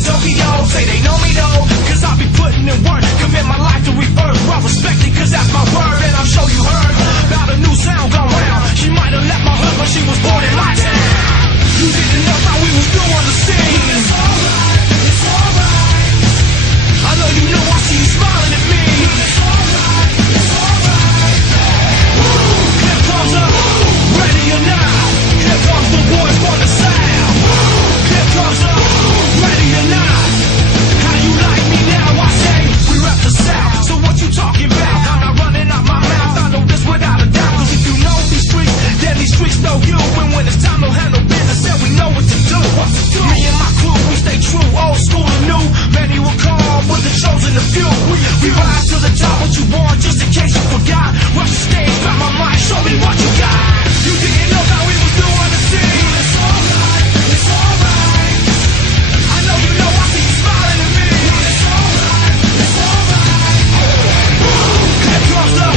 in Tokyo say they know me though, cause I be putting in work, commit my life to reverse. Well respected, cause that's my word, and I'm sure you heard about a new sound gone round. She might have left my hood, but she was born in my town. You didn't know how we was doing on the scene. It's alright, it's alright. I know you know, I see you smiling at me. It's alright, it's alright. Here comes the ready or not. Here comes the boys for the sound. Here comes the ready or not. How you like me now? I say we rep the South. So what you talking about? I'm not running out my mouth. I know this without a doubt. Cause if you know these streets, then these streets know you. And when it's time to handle business, then we know what to do. Me and my crew, we stay true, old school and new. Many will call, but the chosen the few. We rise to the top, what you want, just in case you forgot. Rush the stage, grab my mic, show me what you got. You didn't know how we was doing the scene. It's alright, it's alright. I know you know, I see you smiling at me. It's alright, it's alright. Here comes the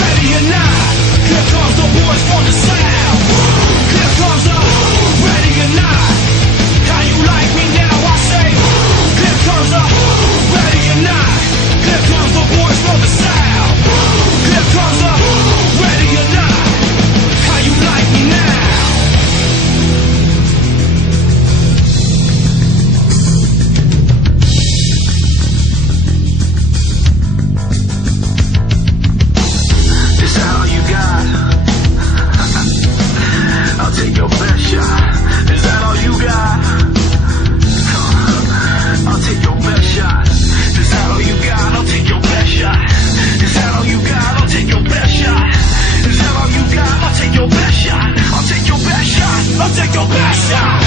ready or not. Here comes the boys for the sound. Here comes the ready or not. How you like me now? I say, here comes the ready or not. Here comes the boys for the sound. Here comes the ready or not. How you like me now? Is that all you got? I'll take your best shot. Is that all you got? I'll take your best shot. Is that all you got? I'll take your best shot. Is that all you got? I'll take your best shot. Is that all you got? I'll take your best shot. I'll take your best shot. I'll take your best shot.